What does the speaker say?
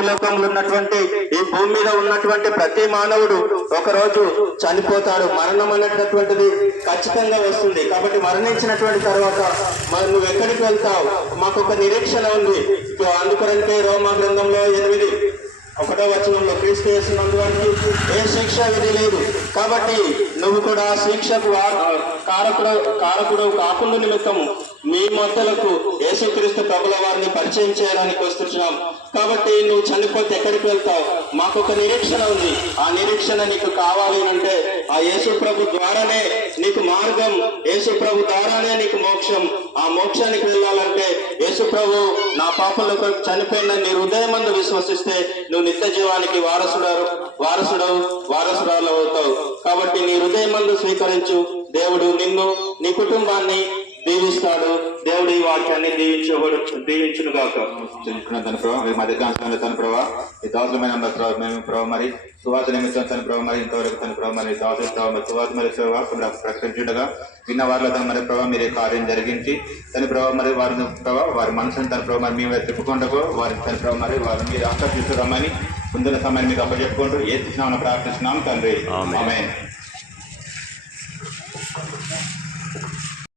భూలోకంలో ఉన్నటువంటి ఈ భూమి మీద ఉన్నటువంటి ప్రతి మానవుడు ఒకరోజు చనిపోతాడు. మరణం అనేటటువంటిది ఖచ్చితంగా వస్తుంది. కాబట్టి మరణించినటువంటి తర్వాత మరి నువ్వు ఎక్కడికి వెళ్తావు? మాకు ఒక నిరీక్షణ ఉంది. అందుకొరంటే రోమా గ్రంథంలో 8:1 వచనంలో క్రీస్తు యేసునందువానికి ఏ శిక్ష విధి లేదు, కాబట్టి నువ్వు కూడా శిక్షకు కారకుడు కాకుండా నిమిత్తము మీ మధ్యలకు యేసుక్రీస్తు ప్రభుల వారిని పరిచయం చేయడానికి వస్తున్నాం. కాబట్టి నువ్వు చనిపోతే ఎక్కడికి వెళ్తావు? మాకు ఒక నిరీక్షణ ఉంది. ఆ నిరీక్షణ నీకు కావాలి అంటే ఆ యేసు ప్రభు ద్వారానే నీకు మార్గం, యేసు ప్రభు ద్వారానే నీకు మోక్షం. ఆ మోక్షానికి వెళ్ళాలంటే యేసు ప్రభు నా పాపలకు చనిపోయిన నీ హృదయమందు విశ్వసిస్తే నువ్వు నిత్య జీవానికి వారసురాలు అవుతావు. కాబట్టి నీ హృదయమందు స్వీకరించు. దేవుడు నిన్ను, నీ కుటుంబాన్ని దీవిస్తాడు. దేవుడు ఈ వాక్యాన్ని దీవించును గాక. తన ప్రభావ మధ్యకాంశంలో తన ప్రభావ ఈ దాసులమైన మేము ప్రభావ మరి సువాత నిమిత్తం తన ప్రభావ మరి ఇంతవరకు తన ప్రభావ మరి దాసుల ప్రభావ సువాత మరి ప్రకటించుండగా విన్న వారిలో తన మరి ప్రభావ మీరే కార్యం జరిగించి తన ప్రభావ మరి వారిని ప్రభావ వారి మనసుని తన ప్రభావ మేము తిప్పుకుంటూ వారిని తన ప్రభావ మరి వారిని మీరు ఆకర్షిస్తున్నామని ముందున్న సమయాన్ని మీకు అప్పచెప్పుకుంటూ ఏ కృష్ణ ప్రార్థిస్తున్నాం తండ్రి. ఆమేన్.